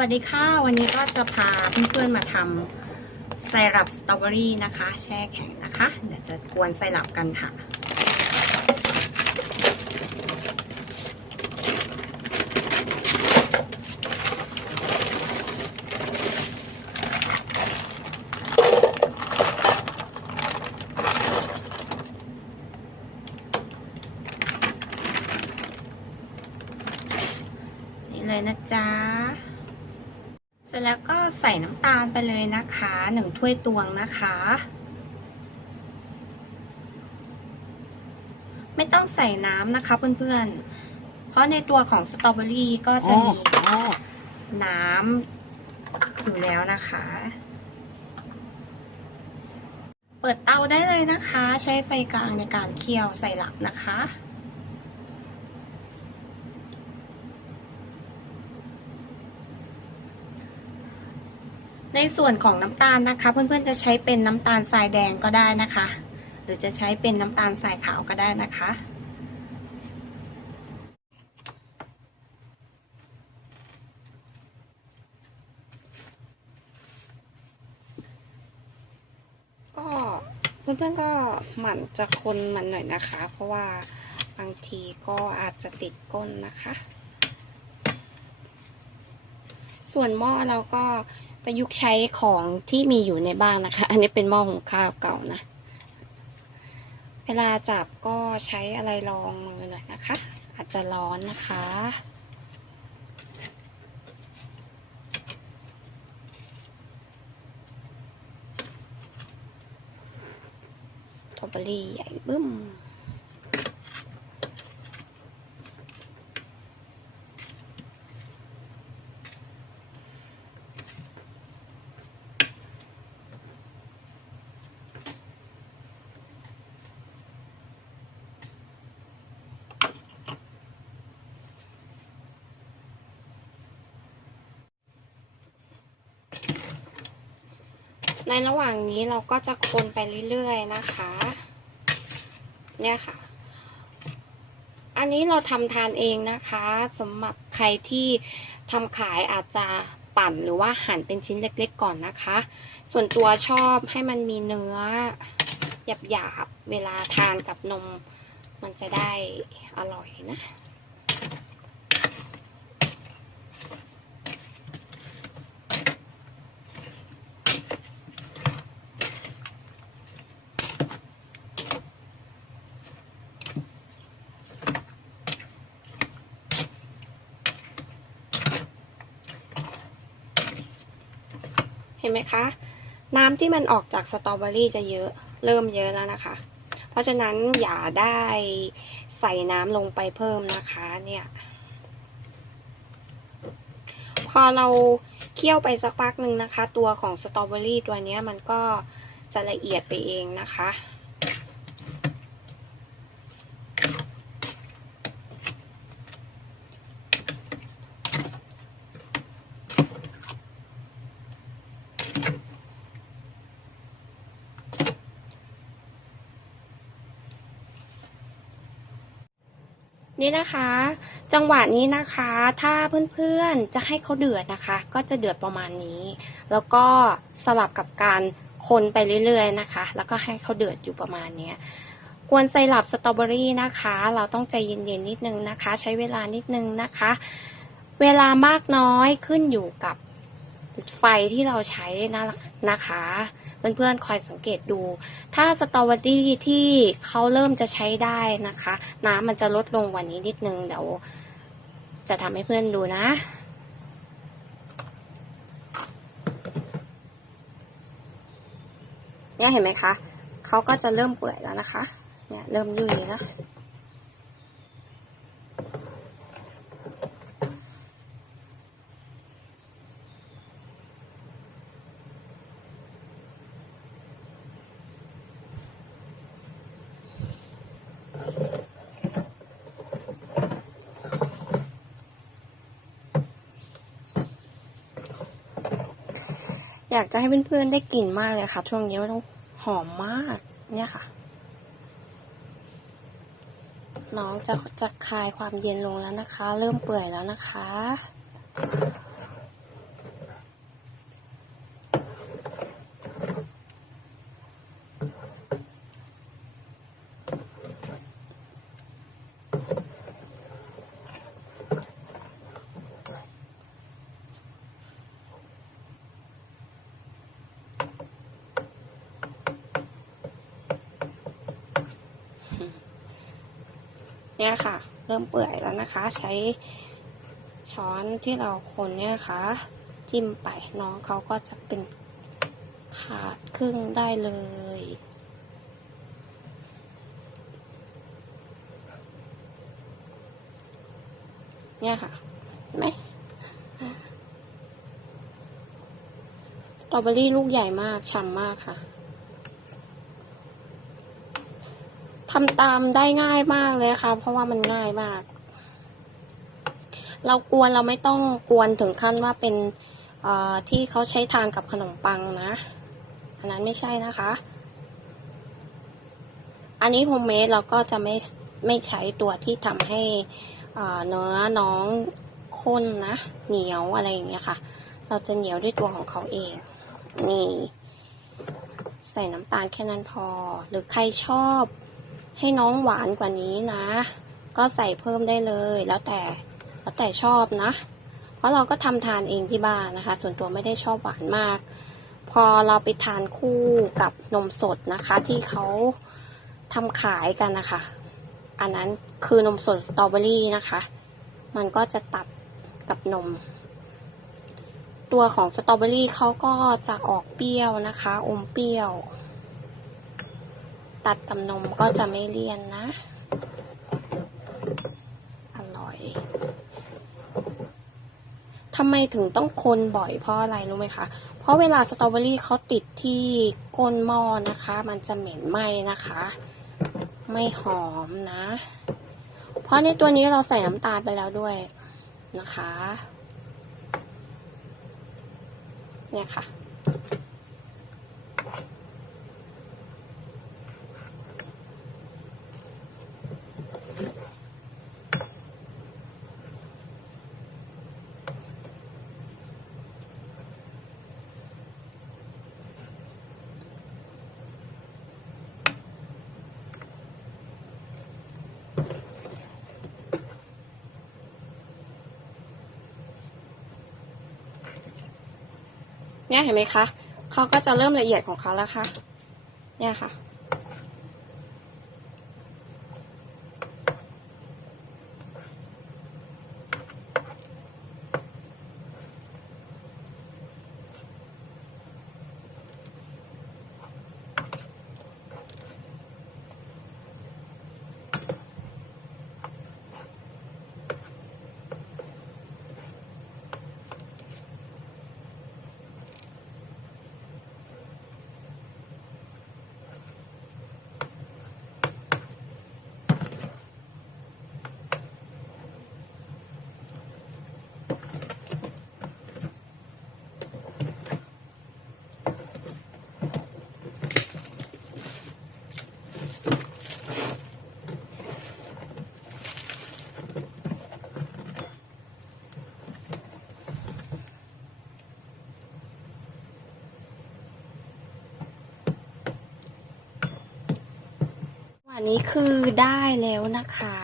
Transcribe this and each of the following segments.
วัสดีค่ะ วันนี้ก็จะพาเพื่อนๆมาทำไซรัปสตรอเบอรี่นะคะ แช่แข็งนะคะ เดี๋ยวจะกวนไซรัปกันค่ะ นี่เลยนะจ๊ะ เสร็จแล้วก็ ใส่น้ำตาลไปเลยนะคะหนึ่งถ้วยตวงนะคะ ไม่ต้องใส่น้ำนะคะเพื่อนๆ เพราะในตัวของสตรอเบอรี่ก็จะมีน้ำอยู่แล้วนะคะ เปิดเตาได้เลยนะคะ ใช้ไฟกลางในการเคี่ยวใส่หลับนะคะ ส่วนของน้ำตาลนะคะ เพื่อนๆจะใช้เป็นน้ำตาลทรายแดงก็ได้นะคะ หรือจะใช้เป็นน้ำตาลทรายขาวก็ได้นะคะก็เพื่อนๆก็หมั่นจะคนมันหน่อยนะคะ เพราะว่าบางทีก็อาจจะติดก้นนะคะ ส่วนหม้อเราก็ ประยุกต์ใช้ของที่มีอยู่ในบ้านนะคะ อันนี้เป็นหม้อหุงข้าวเก่านะ เวลาจับก็ใช้อะไรรองมือหน่อยนะคะ อาจจะร้อนนะคะ สตรอเบอรี่ใหญ่บึ้ม ใน ระหว่างนี้เราก็จะคนไปเรื่อยๆนะคะ เนี่ยค่ะ อันนี้เราทำทานเองนะคะสำหรับใครที่ทำขายอาจจะปั่นหรือว่าหั่นเป็นชิ้นเล็กๆก่อนนะคะ ส่วนตัวชอบให้มันมีเนื้อหยาบๆ เวลาทานกับนม มันจะได้อร่อยนะ เห็นไหมคะ น้ำที่มันออกจากสตรอเบอรี่จะเยอะ เริ่มเยอะแล้วนะคะ เพราะฉะนั้นอย่าได้ใส่น้ำลงไปเพิ่มนะคะเนี่ยพอเราเคี่ยวไปสักพักหนึ่งนะคะ ตัวของสตรอเบอรี่ตัวนี้มันก็จะละเอียดไปเองนะคะ นี่นะคะ จังหวะนี้นะคะ ถ้าเพื่อนๆจะให้เขาเดือดนะคะ ก็จะเดือดประมาณนี้ แล้วก็สลับกับการคนไปเรื่อยๆนะคะ แล้วก็ให้เขาเดือดอยู่ประมาณนี้กวนไซรัปสตรอเบอรี่นะคะ เราต้องใจเย็นๆนิดนึงนะคะ ใช้เวลานิดนึงนะคะ เวลามากน้อยขึ้นอยู่กับ ไฟที่เราใช้นะนะคะเพื่อนๆคอยสังเกตดู ถ้าสตรอเบอรี่ที่เขาเริ่มจะใช้ได้นะคะ น้ำมันจะลดลงว่านี้นิดนึงเดี๋ยวจะทำให้เพื่อนดูนะเนี่ยเห็นไหมคะเขาก็จะเริ่มเปื่อยแล้วนะคะ เนี่ยเริ่มยุ่ยแล้ว อยากจะให้เพื่อนๆได้กลิ่นมากเลยค่ะ ช่วงนี้มันต้องหอมมาก เนี่ยค่ะ น้องจะจะคลายความเย็นลงแล้วนะคะ เริ่มเปื่อยแล้วนะคะ เนี่ยค่ะ เริ่มเปื่อยแล้วนะคะ ใช้ช้อนที่เราคนเนี่ยนะคะจิ้มไปน้องเขาก็จะเป็นขาดครึ่งได้เลยเนี่ยค่ะเห็นไหมสตรอเบอรี่ลูกใหญ่มาก ฉ่ำมากค่ะ ทำตามได้ง่ายมากเลยค่ะ เพราะว่ามันง่ายมาก เรากวนเราไม่ต้องกวนถึงขั้นว่าเป็นที่เขาใช้ทานกับขนมปังนะ อันนั้นไม่ใช่นะคะ อันนี้โฮมเมดเราก็จะไม่ไม่ใช้ตัวที่ทำให้เอ่อเนื้อน้องข้นนะ เหนียวอะไรอย่างเงี้ยค่ะ เราจะเหนียวด้วยตัวของเขาเอง นี่ ใส่น้ำตาลแค่นั้นพอ หรือใครชอบ ให้น้องหวานกว่านี้นะ ก็ใส่เพิ่มได้เลยแล้วแต่แล้วแต่ชอบนะ เพราะเราก็ทำทานเองที่บ้านนะคะ ส่วนตัวไม่ได้ชอบหวานมาก พอเราไปทานคู่กับนมสดนะคะ ที่เขาทำขายกันนะคะ อันนั้นคือนมสดสตรอเบอรี่นะคะ มันก็จะตัดกับนม ตัวของสตรอเบอรี่เขาก็จะออกเปรี้ยวนะคะ อมเปรี้ยว ตัดกับนมก็จะไม่เลี่ยนนะ อร่อยทำไมถึงต้องคนบ่อยเพราะอะไรรู้ไหมคะ เพราะเวลาสตรอเบอรี่เขาติดที่ก้นหม้อนะคะ มันจะเหม็นไหม้นะคะ ไม่หอมนะ เพราะในตัวนี้เราใส่น้ำตาลไปแล้วด้วยนะคะ เนี่ยค่ะ เนี่ยเห็นไหมคะเขาก็จะเริ่มละเอียดของเขาแล้วค่ะ เนี่ยค่ะ วั นี้คือได้แล้วนะคะ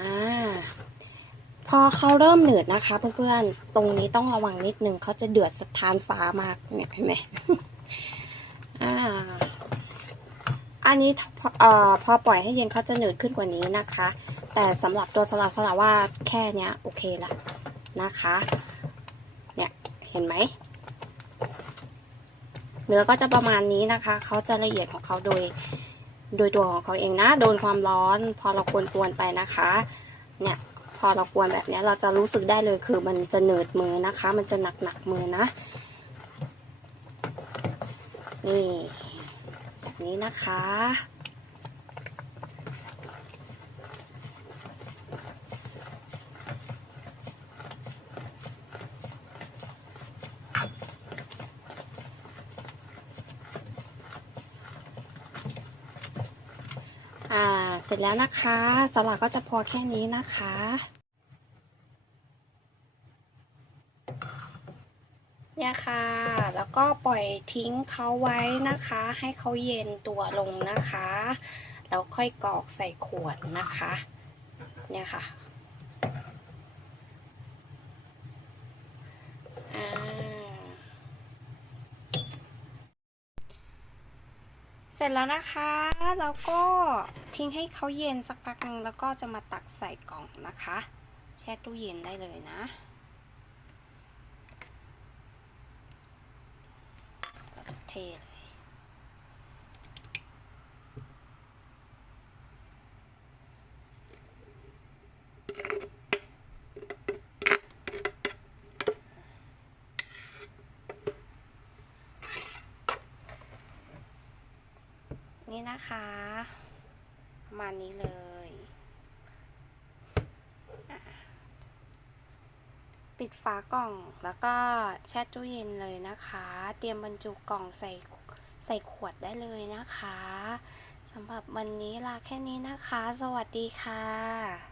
อ่า พอเขาเริ่มเหนืดนะคะ เพื่อนๆ ตรงนี้ต้องระวังนิดนึงเขาจะเดือดสถานฟ้ามากเนี่ยเห็นไหมอ่า อันนี้พอเอ่อพอปล่อยให้เย็นเขาจะเหนืดขึ้นกว่านี้นะคะ แต่สำหรับตัวสลัดสลัดว่าแค่เนี้ยโอเคละนะคะ เนี่ยเห็นไหมเนื้อก็จะประมาณนี้นะคะ เขาจะละเอียดของเขาโดย โดยตัวของเขาเองนะ โดนความร้อน พอเรากวนๆไปนะคะ เนี่ยพอเรากวนแบบนี้เราจะรู้สึกได้เลยคือมันจะเหนืดมือนะคะ มันจะหนักหนักๆมือนะ นี่แบบนี้นะคะ อ่า เสร็จแล้วนะคะสลัดก็จะพอแค่นี้นะคะ เนี่ยค่ะ แล้วก็ปล่อยทิ้งเขาไว้นะคะ ให้เขาเย็นตัวลงนะคะ แล้วค่อยกรอกใส่ขวดนะคะ เนี่ยค่ะ อ่า สเสร็จแล้วนะคะ แล้วก็ทิ้งให้เขาเย็นสักพักหนึงแล้วก็จะมาตักใส่กล่องนะคะ แช่ตู้เย็นได้เลยนะ เทเลย นี่นะคะประมาณนี้เลย ปิดฝากล่องแล้วก็แช่ตู้เย็นเลยนะคะ เตรียมบรรจุกล่องใส่ใส่ขวดได้เลยนะคะสำหรับวันนี้ลาแค่นี้นะคะ สวัสดีค่ะ